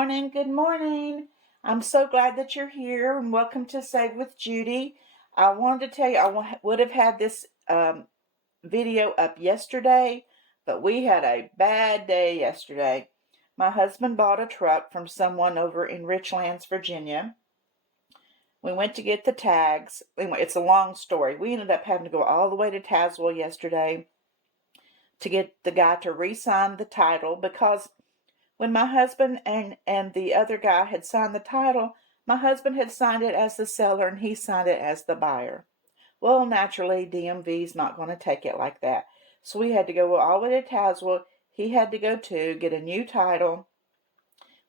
morning, good morning. I'm so glad that you're here and welcome to Save with Judy. I wanted to tell you would have had this video up yesterday, but we had a bad day yesterday. My husband bought a truck from someone over in Richlands, Virginia. We went to get the tags. Anyway, it's a long story. We ended up having to go all the way to Tazewell yesterday to get the guy to re-sign the title because when my husband and the other guy had signed the title, my husband had signed it as the seller and he signed it as the buyer. Well, naturally, DMV's not going to take it like that. So we had to go all the way to Tazewell. He had to go too, get a new title.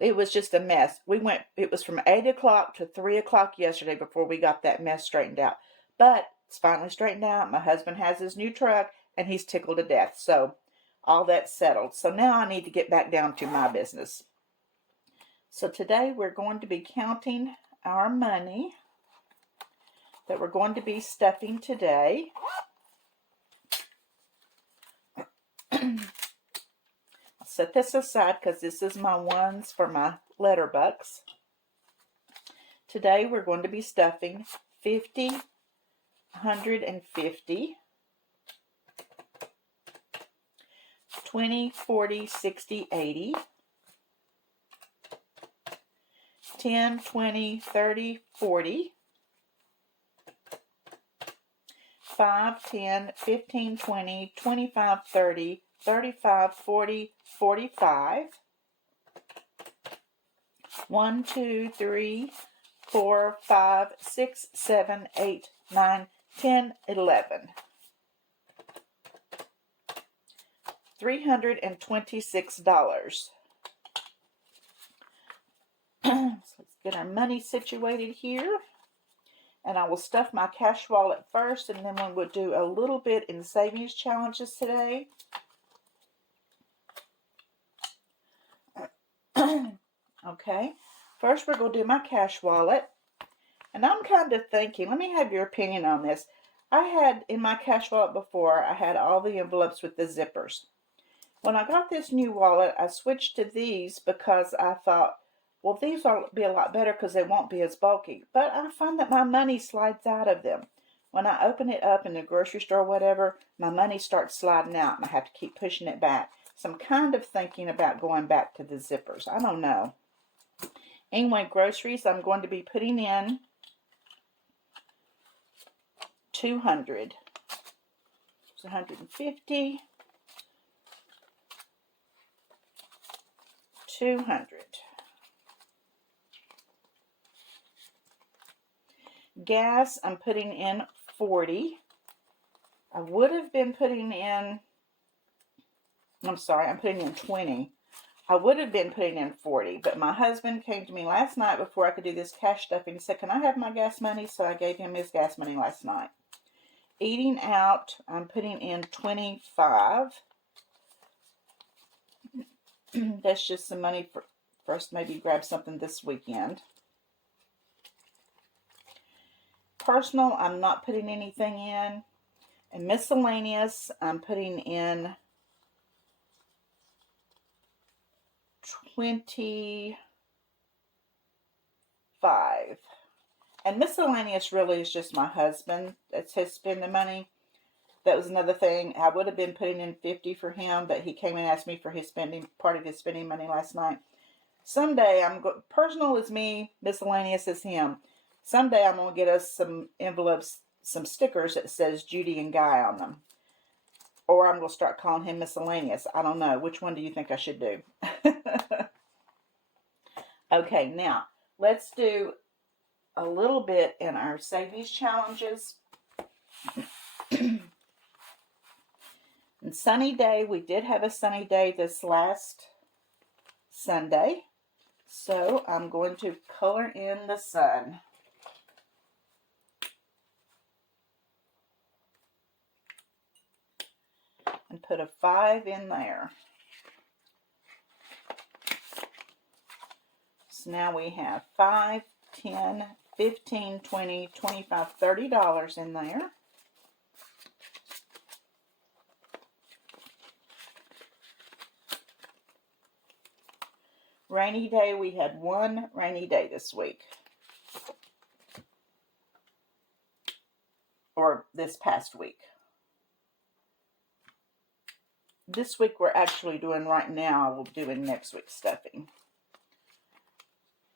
It was just a mess. It was from 8 o'clock to 3 o'clock yesterday before we got that mess straightened out. But it's finally straightened out. My husband has his new truck and he's tickled to death. So all that's settled. So now I need to get back down to my business. So today we're going to be counting our money that we're going to be stuffing today. I'll set this aside because this is my ones for my letter bucks. Today we're going to be stuffing 50, 150, 20, 40, 60, 80, 10, 20, 30, 40, 5, 10, 15, 20, 25, 30, 35, 40, 45, 1, 2, 3, 4, 5, 6, 7, 8, 9, 10, 11. $326. So let's get our money situated here. And I will stuff my cash wallet first, and then we'll do a little bit in savings challenges today. Okay, first we're going to do my cash wallet. And I'm kind of thinking, let me have your opinion on this. I had in my cash wallet before, I had all the envelopes with the zippers. When I got this new wallet, I switched to these because I thought, well, these will be a lot better because they won't be as bulky. But I find that my money slides out of them. When I open it up in the grocery store or whatever, my money starts sliding out and I have to keep pushing it back. So I'm kind of thinking about going back to the zippers. I don't know. Anyway, groceries, I'm going to be putting in 200. It's 150. 200. Gas, I'm putting in 40. I would have been putting in, I'm putting in 20. I would have been putting in 40, but my husband came to me last night before I could do this cash stuffing and said, can I have my gas money? So I gave him his gas money last night. Eating out, I'm putting in 25. That's just some money for us to maybe grab something this weekend. Personal, I'm not putting anything in. And miscellaneous, I'm putting in 25. And miscellaneous really is just my husband. That's his spending money. That was another thing. I would have been putting in 50 for him, but he came and asked me for part of his spending money last night. Someday, personal is me, miscellaneous is him. Someday I'm going to get us some envelopes, some stickers that says Judy and Guy on them. Or I'm going to start calling him miscellaneous. I don't know. Which one do you think I should do? Okay, now, let's do a little bit in our savings challenges. And sunny day, we did have a sunny day this last Sunday. So I'm going to color in the sun. And put a 5 in there. So now we have 5, 10, 15, 20, 25, $30 in there. Rainy day, we had one rainy day this week. Or this past week. This week we're actually doing right now, we're doing next week's stuffing.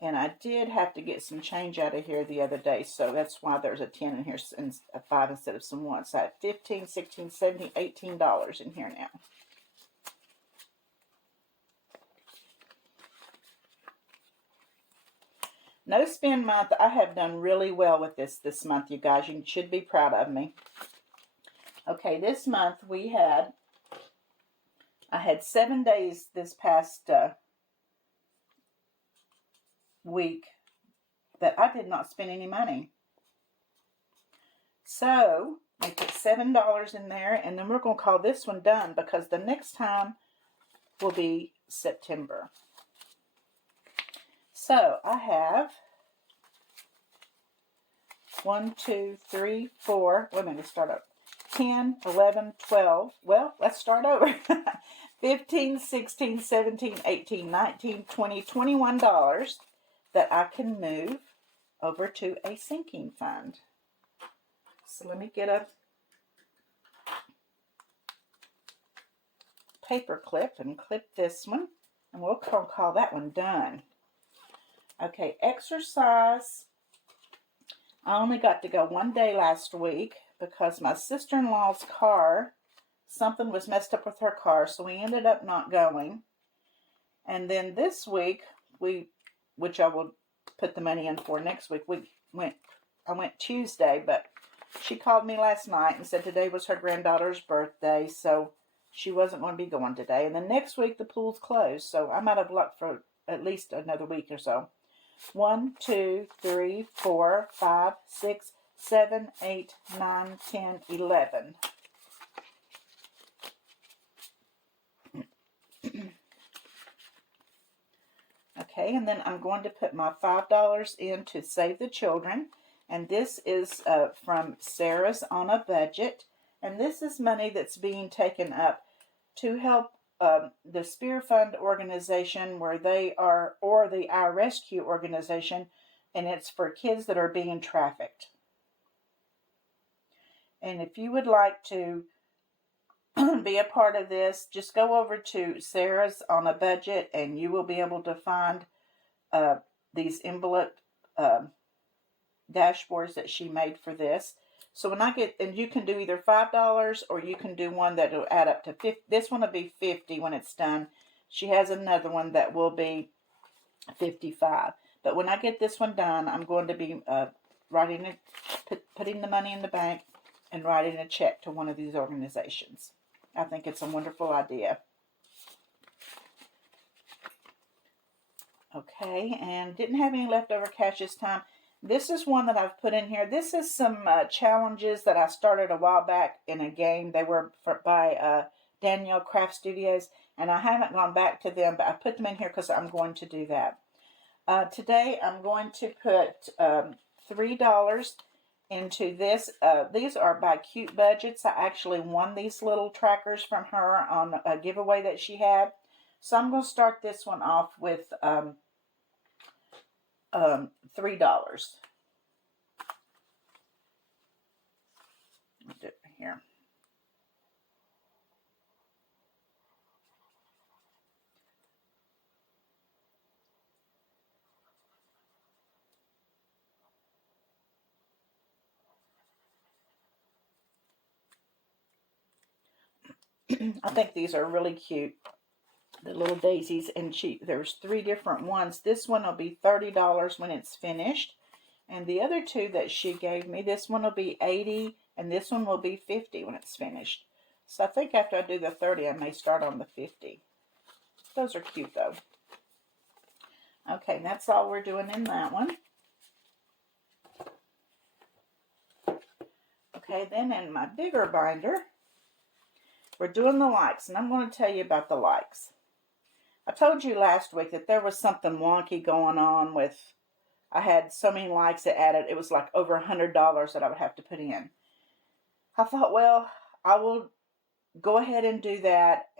And I did have to get some change out of here the other day, so that's why there's a 10 in here and a 5 instead of some 1. So I have $15, $16, $17, $18 in here now. No spend month. I have done really well with this month, you guys. You should be proud of me. Okay, this month I had 7 days this past week that I did not spend any money. So I put $7 in there, and then we're going to call this one done because the next time will be September. So I have 1, 2, 3, 4. Wait a minute, start up. 10, 11, 12. Well, let's start over. 15, 16, 17, 18, 19, 20, $21 that I can move over to a sinking fund. So let me get a paper clip and clip this one, and we'll call that one done. Okay, exercise. I only got to go 1 day last week because my sister-in-law's car, something was messed up with her car, so we ended up not going. And then this week, which I will put the money in for next week, I went Tuesday, but she called me last night and said today was her granddaughter's birthday, so she wasn't going to be going today. And then next week, the pool's closed, so I'm out of luck for at least another week or so. 1, 2, 3, 4, 5, 6, 7, 8, 9, 10, 11. Okay, and then I'm going to put my $5 in to Save the Children. And this is from Sarah's On a Budget. And this is money that's being taken up to help the Spear Fund organization where they are, or the I Rescue organization, and it's for kids that are being trafficked. And if you would like to be a part of this, just go over to Sarah's On a Budget and you will be able to find these envelope dashboards that she made for this. So when I get, and you can do either $5 or you can do one that will add up to 50. This one will be 50 when it's done. She has another one that will be 55. But when I get this one done, I'm going to be putting the money in the bank and writing a check to one of these organizations. I think it's a wonderful idea. Okay, and didn't have any leftover cash this time. This is one that I've put in here. This is some challenges that I started a while back in a game. They were by Danielle Craft Studios, and I haven't gone back to them, but I put them in here because I'm going to do that. Today, I'm going to put $3 into this. These are by Cute Budgets. I actually won these little trackers from her on a giveaway that she had. So I'm going to start this one off with $3. I'll do it here. I think these are really cute. The little daisies, and there's 3 different ones. This one will be $30 when it's finished, and the other 2 that she gave me, this one will be $80 and this one will be $50 when it's finished. So I think after I do the 30, I may start on the 50. Those are cute though. Okay, that's all we're doing in that one. Okay, then in my bigger binder, we're doing the likes, and I'm going to tell you about the likes. I told you last week that there was something wonky going on with, I had so many likes that added, it was like over $100 that I would have to put in. I thought, well, I will go ahead and do that,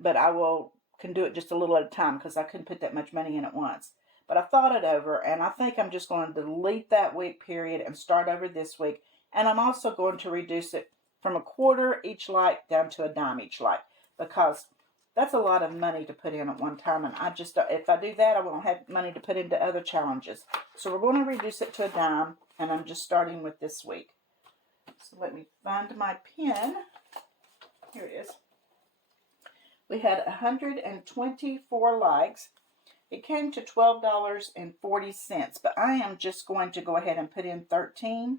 but I will can do it just a little at a time because I couldn't put that much money in at once. But I thought it over, and I think I'm just going to delete that week period and start over this week. And I'm also going to reduce it from a quarter each light down to a dime each light, because that's a lot of money to put in at one time. And I just, if I do that, I won't have money to put into other challenges. So we're going to reduce it to a dime, and I'm just starting with this week. So let me find my pen. Here it is. We had 124 likes. It came to $12.40, but I am just going to go ahead and put in 13.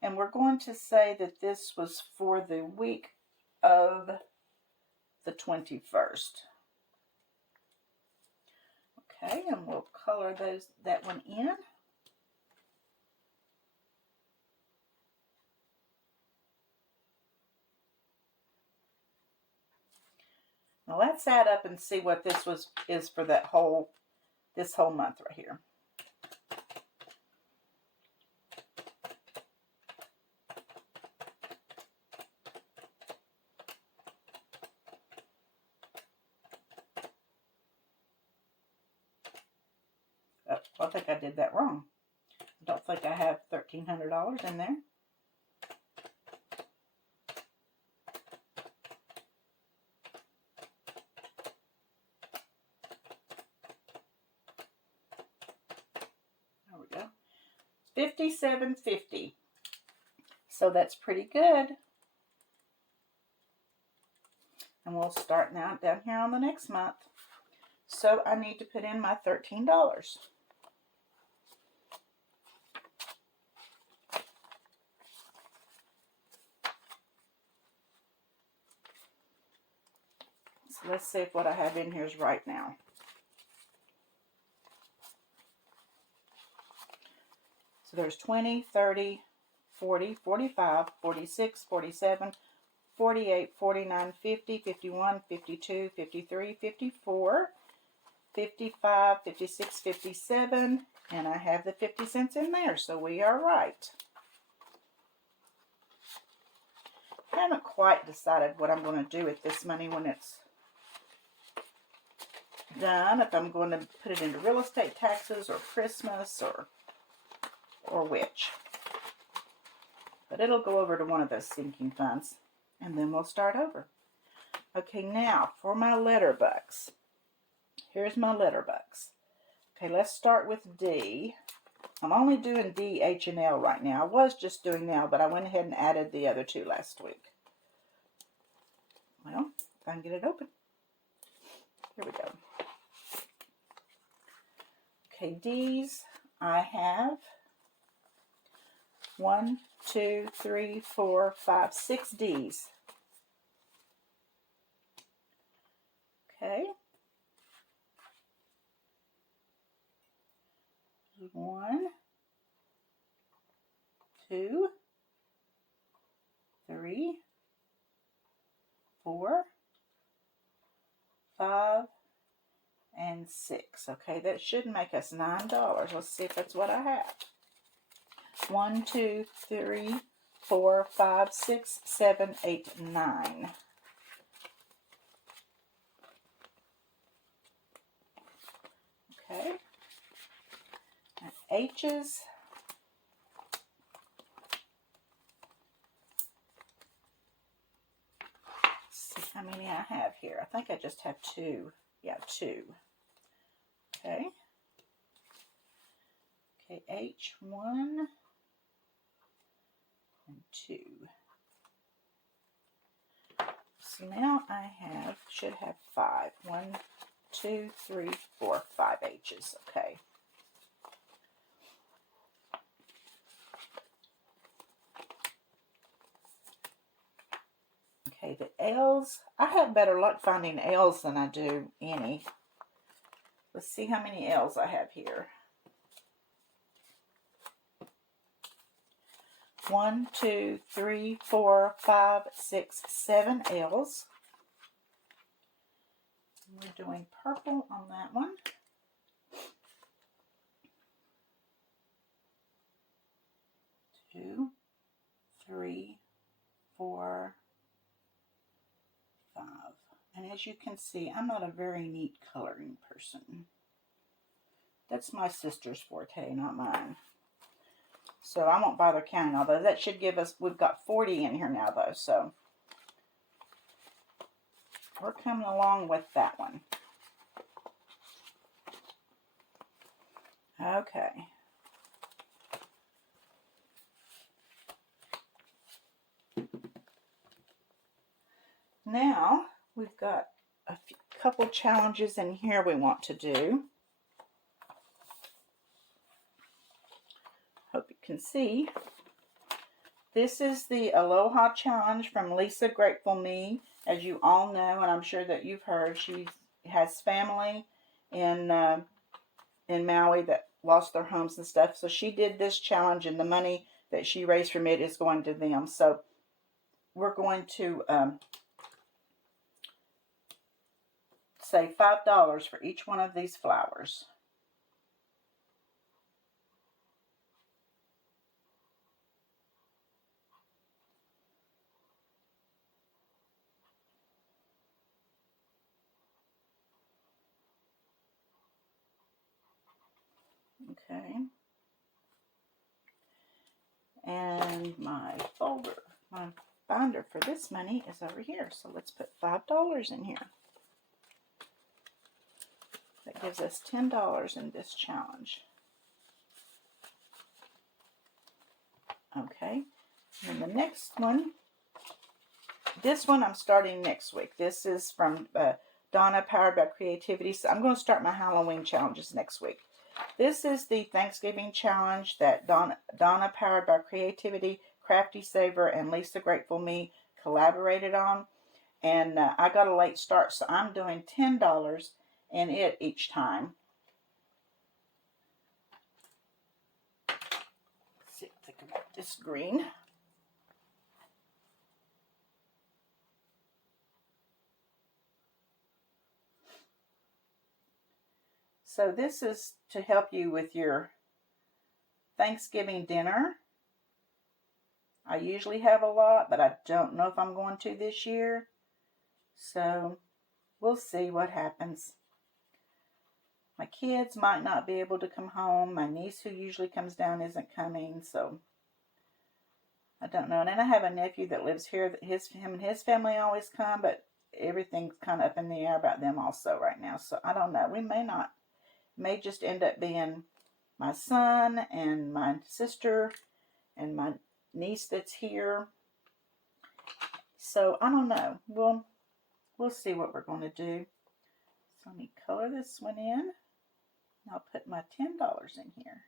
And we're going to say that this was for the week of the 21st. Okay, and we'll color that one in. Now let's add up and see what this is for this whole month right here. Oh, I think I did that wrong. I don't think I have $1,300 in there. There we go. $57.50. So that's pretty good. And we'll start now down here on the next month. So I need to put in my $13. So let's see if what I have in here is right now. So there's 20, 30, 40, 45, 46, 47, 48, 49, 50, 51, 52, 53, 54, 55, 56, 57, and I have the 50 cents in there, so we are right. I haven't quite decided what I'm going to do with this money when it's done, if I'm going to put it into real estate taxes or Christmas or which. But it'll go over to one of those sinking funds, and then we'll start over. Okay, now for my letter bucks. Here's my letter bucks. Okay, let's start with D. I'm only doing D, H, and L right now. I was just doing L, but I went ahead and added the other two last week. Well, if I can get it open. Here we go. Okay, D's, I have 1, 2, 3, 4, 5, 6 D's. Okay. 1, 2, 3, 4, 5, and 6. Okay, that should make us $9. Let's see if that's what I have. 1, 2, 3, 4, 5, 6, 7, 8, 9. Okay. And H's. Let's see how many I have here. I think I just have 2. Yeah, 2. Okay. Okay, H1 and 2. So now I should have 5. 1, 2, 3, 4, 5 H's. Okay. Okay, the L's. I have better luck finding L's than I do any. Let's see how many L's I have here. 1, 2, 3, 4, 5, 6, 7 L's. We're doing purple on that one. Two, 3, 4, 5. And as you can see, I'm not a very neat coloring person. That's my sister's forte, not mine. So I won't bother counting all those. That should give us, we've got 40 in here now though, so we're coming along with that one. Okay. Now we've got a couple challenges in here we want to do. Hope you can see. This is the Aloha Challenge from Lisa Grateful Me. As you all know, and I'm sure that you've heard, she has family in Maui that lost their homes and stuff. So she did this challenge, and the money that she raised from it is going to them. So we're going to say $5 for each one of these flowers. Okay. And my folder, my binder for this money is over here. So let's put $5 in here. That gives us $10 in this challenge. Okay. And the next one, this one I'm starting next week. This is from Donna, Powered by Creativity. So I'm going to start my Halloween challenges next week. This is the Thanksgiving challenge that Donna, Powered by Creativity, Crafty Saver, and Lisa Grateful Me collaborated on. And I got a late start, so I'm doing $10 in it each time. Let's see, think about this green. So this is to help you with your Thanksgiving dinner. I usually have a lot, but I don't know if I'm going to this year. So we'll see what happens. My kids might not be able to come home. My niece, who usually comes down, isn't coming. So I don't know. And then I have a nephew that lives here. Him and his family always come, but everything's kind of up in the air about them also right now. So I don't know. We may just end up being my son and my sister and my niece that's here. So I don't know. We'll see what we're going to do. So let me color this one in. I'll put my $10 in here.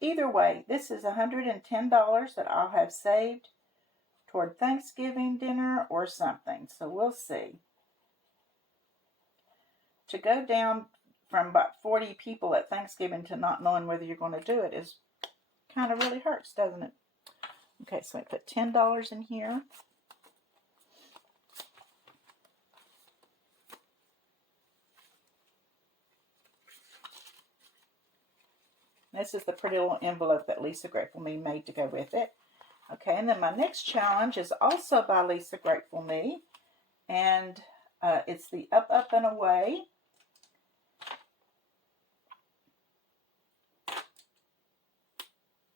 Either way, this is $110 that I'll have saved toward Thanksgiving dinner or something. So we'll see. To go down from about 40 people at Thanksgiving to not knowing whether you're going to do it is kind of really hurts, doesn't it? Okay, so I put $10 in here. This is the pretty little envelope that Lisa Grateful Me made to go with it. Okay, and then my next challenge is also by Lisa Grateful Me. And it's the Up, Up, and Away.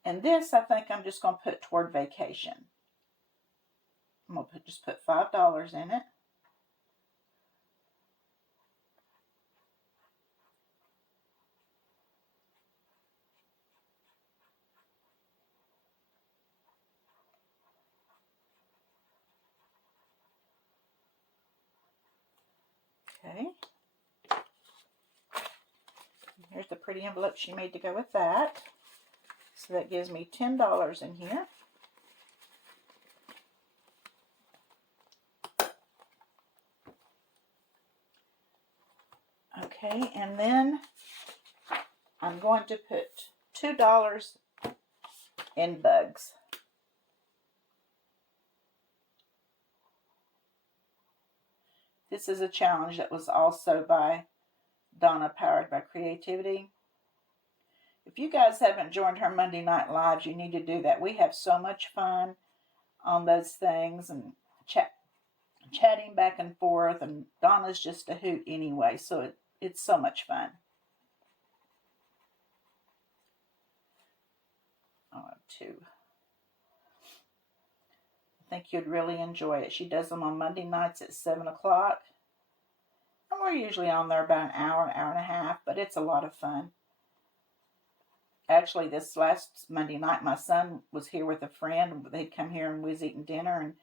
And this, I think I'm just going to put toward vacation. I'm going to just put $5 in it. Okay. Here's the pretty envelope she made to go with that. So that gives me $10 in here. Okay, and then I'm going to put $2 in bugs. This is a challenge that was also by Donna, Powered by Creativity. If you guys haven't joined her Monday Night Lives, you need to do that. We have so much fun on those things and chatting back and forth, and Donna's just a hoot anyway, so it's so much fun. I have two. I think you'd really enjoy it. She does them on Monday nights at 7 o'clock. And we're usually on there about an hour and a half, but it's a lot of fun. Actually, this last Monday night, my son was here with a friend. They'd come here and we was eating dinner, and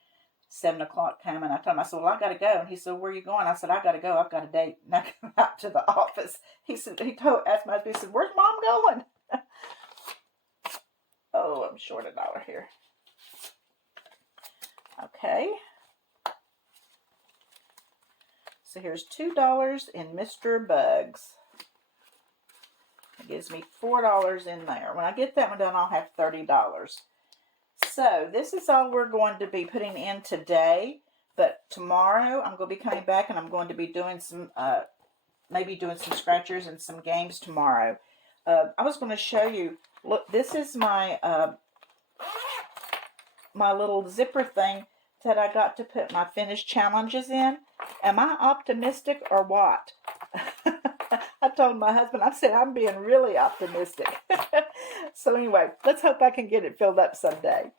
7 o'clock came, and I told him, I said, well, I got to go. And he said, where are you going? I said, I got to go. I've got a date. And I come out to the office. He said, asked my husband, he said, where's Mom going? Oh, I'm short $1 here. Okay. So here's $2 in Mr. Bugs. It gives me $4 in there. When I get that one done, I'll have $30. So this is all we're going to be putting in today. But tomorrow, I'm going to be coming back, and I'm going to be doing some, maybe doing some scratchers and some games tomorrow. I was going to show you, look, this is my, my little zipper thing that I got to put my finished challenges in. Am I optimistic or what? I told my husband, I said, I'm being really optimistic. So anyway, let's hope I can get it filled up someday.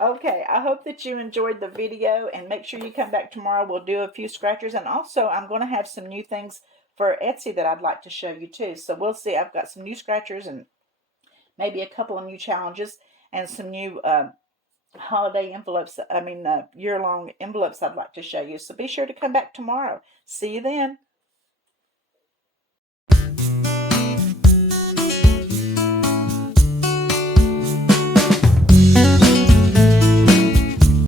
Okay, I hope that you enjoyed the video, and make sure you come back tomorrow. We'll do a few scratchers, and also I'm going to have some new things for Etsy that I'd like to show you too. So we'll see. I've got some new scratchers and maybe a couple of new challenges and some new holiday envelopes, year-long envelopes I'd like to show you. So be sure to come back tomorrow. See you then.